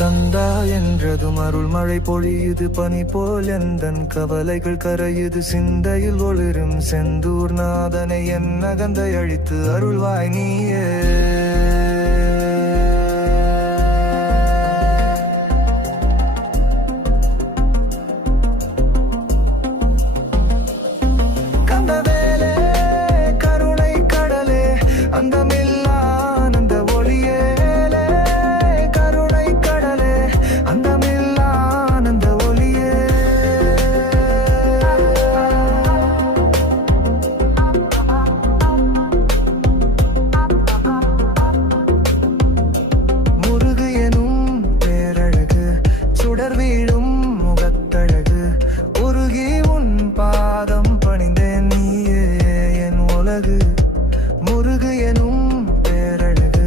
கந்தா என்றதும் அருள் மழை பொழியுது, பனி போல் எந்தன் கவலைகள் கரையுது. சிந்தையில் ஒளிரும் செந்தூர் நாதனை என் நகந்தை அழித்து அருள்வாய் நீயே.